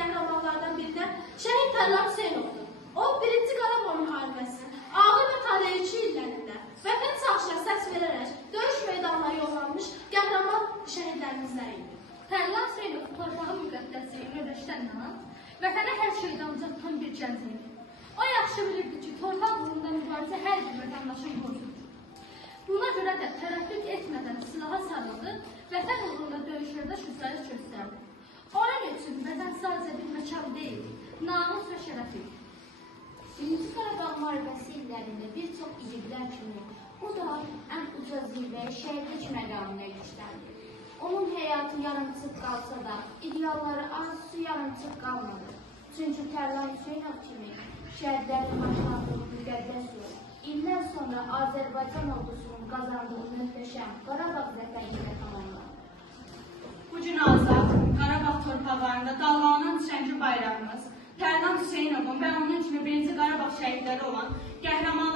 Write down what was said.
qəhrəmanlardan birindən şəhid Tərlan Hüseynovdur. O, 1-ci Qarabağ müharibəsinin ağır və tarixçi illərində vətən sağçıya səs verərək döyüş meydanına yollanmış qəhrəman şəhidlərimizdən idi. Tərlan Hüseynov torpağın müqəddəsliyini öyrəşdənlə vətənə hər şeydən uzaqdan bir gənc idi. O yaxşı bilirdi ki, torpaq uğrunda mübarizə hər bir vətəndaşın borcudur. Buna görə də tərəddüd etmədən silaha sarıldı, vətən uğrunda döyüşlərdə şücaət göstərdi. Onun üçün vətən sadəcə bir məkan deyil, namus və şərəf idi. 1-ci Qarabağ müharibəsi illərində bir çox igidlər kimi o da ən uca zirvəyə şəhidlik məqamına yükləndi. Onun həyatı yarımçıq qalsa da, idealları arzusu yarımçıq qalmadı. Çünki Tərlan Hüseynov kimi şəhidlərin başlandığı müqəddəs yol, illər sonra Azərbaycan ordusunun qazandığı möhtəşəm Qarabağ zəfəri ilə tamamlandı. Bu gün azad Qarabağ torpaqlarında dalğalanan düşənci bayrağımız Tərlan Hüseynovun və onun kimi 1-ci Qarabağ şəhidləri olan qəhrəman